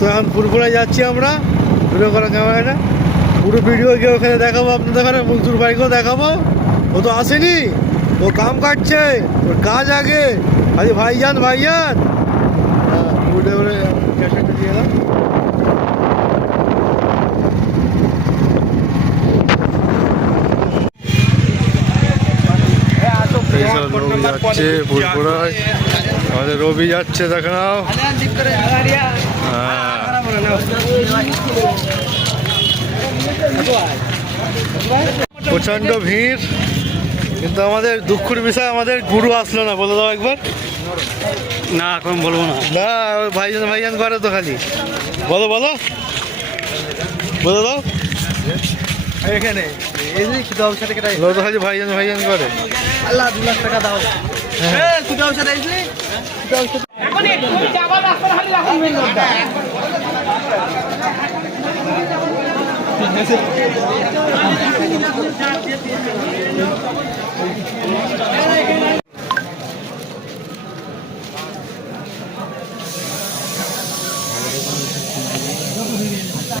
তো এখন পুরপুরায় যাচ্ছি আমরা, ভিডিও করা ক্যামেরাটা পুরো ভিডিও গিয়ে ওখানে দেখাবো, আপনাদের ওখানে মজদুর ভাইকেও দেখাবো। ও তো আসেনি, ও কাম কাটছে, ওর কাজ আগে। আরে ভাইজান ভাইজান, উঠে উঠে ক্যাশেটটা দিয়ে দাও। যাচ্ছে পুরপুরায়, আমাদের রবি যাচ্ছে, দেখে নাও। প্রচন্ড ভিড়, কিন্তু আমাদের দুঃখের বিষয় আমাদের গুরু আসলো না। বলে দাও একবার। না এখন বলবো না। না, ভাইজান ভাইজান করে তো খালি। বলো বলো, বলে দাও। এখানে তো খালি ভাইজান ভাইজান করে। আল্লাহ 2 লাখ টাকা দাও।